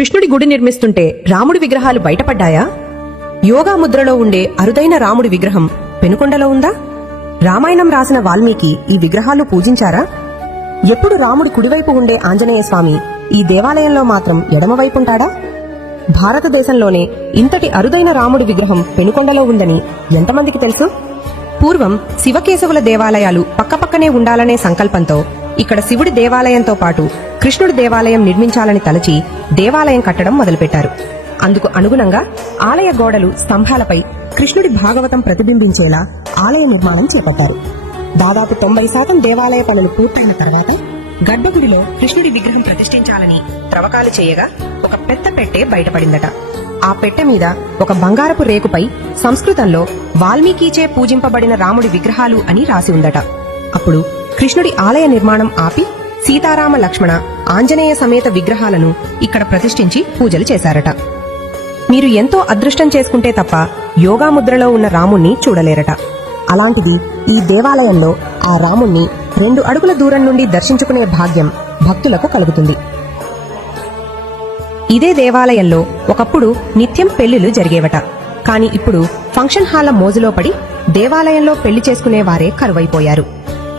కృష్ణుడి గుడి నిర్మిస్తుంటే రాముడి విగ్రహాలు బయటపడ్డాయా? యోగా ముద్రలో ఉండే అరుదైన రాముడి విగ్రహం పెనుకొండలో ఉందా? రామాయణం రాసిన వాల్మీకి ఈ విగ్రహాలు పూజించారా? ఎప్పుడు రాముడు కుడివైపు ఉండే ఆంజనేయ స్వామి ఈ దేవాలయంలో మాత్రం ఎడమవైపుంటాడా? భారతదేశంలోనే ఇంతటి అరుదైన రాముడి విగ్రహం పెనుకొండలో ఉందని ఎంతమందికి తెలుసు? పూర్వం శివకేశవుల దేవాలయాలు పక్కపక్కనే ఉండాలనే సంకల్పంతో ఇక్కడ శివుడి దేవాలయంతో పాటు కృష్ణుడి దేవాలయం నిర్మించాలని తలచి దేవాలయం కట్టడం మొదలుపెట్టారు. అందుకు అనుగుణంగా ఆలయ గోడలు స్తంభాలపై కృష్ణుడి భాగవతం ప్రతిబింబించేలా ఆలయ నిర్మాణం చేపట్టారు. దాదాపు 90% దేవాలయ పనులు పూర్తయిన తర్వాత గర్భగుడిలో కృష్ణుడి విగ్రహం ప్రతిష్ఠించాలని త్రవ్వకాలు చేయగా ఒక పెద్ద పెట్టె బయటపడిందట. ఆ పెట్టె మీద ఒక బంగారపు రేకుపై సంస్కృతంలో వాల్మీకిచే పూజింపబడిన రాముడి విగ్రహాలు అని రాసి ఉందట. అప్పుడు కృష్ణుడి ఆలయ నిర్మాణం ఆపి సీతారామ లక్ష్మణ ఆంజనేయ సమేత విగ్రహాలను ఇక్కడ ప్రతిష్ఠించి పూజలు చేశారట. మీరు ఎంతో అదృష్టం చేసుకుంటే తప్ప యోగా ముద్రలో ఉన్న రాముణ్ణి చూడలేరట. అలాంటిది ఈ దేవాలయంలో ఆ రాముణ్ణి 2 అడుగుల దూరం నుండి దర్శించుకునే భాగ్యం భక్తులకు కలుగుతుంది. ఇదే దేవాలయంలో ఒకప్పుడు నిత్యం పెళ్లిళ్లు జరిగేవట. కాని ఇప్పుడు ఫంక్షన్ హాళ్ల మోజులో పడి దేవాలయంలో పెళ్లి చేసుకునేవారే కరువైపోయారు.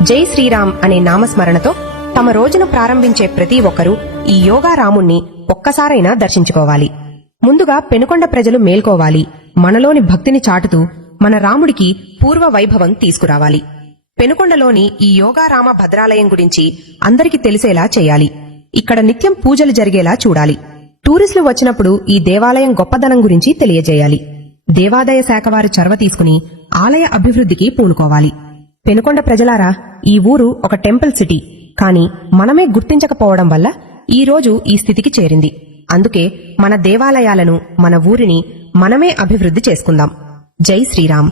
జై శ్రీరామ్ అనే నామస్మరణతో తమ రోజును ప్రారంభించే ప్రతి ఒక్కరూ ఈ యోగా రాముణ్ణి ఒక్కసారైనా దర్శించుకోవాలి. ముందుగా పెనుకొండ ప్రజలు మేల్కోవాలి. మనలోని భక్తిని చాటుతూ మన రాముడికి పూర్వ వైభవం తీసుకురావాలి. పెనుకొండలోని ఈ యోగా రామ భద్రాలయం గురించి అందరికీ తెలిసేలా చేయాలి. ఇక్కడ నిత్యం పూజలు జరిగేలా చూడాలి. టూరిస్టులు వచ్చినప్పుడు ఈ దేవాలయం గొప్పదనం గురించి తెలియజేయాలి. దేవాదాయ శాఖ వారు చొరవ తీసుకుని ఆలయ అభివృద్ధికి పూనుకోవాలి. పెనుకొండ ప్రజలారా, ఈ ఊరు ఒక టెంపుల్ సిటీ. కాని మనమే గుర్తించకపోవడం వల్ల ఈ రోజు ఈ స్థితికి చేరింది. అందుకే మన దేవాలయాలను, మన ఊరిని మనమే అభివృద్ధి చేసుకుందాం. జై శ్రీరామ్.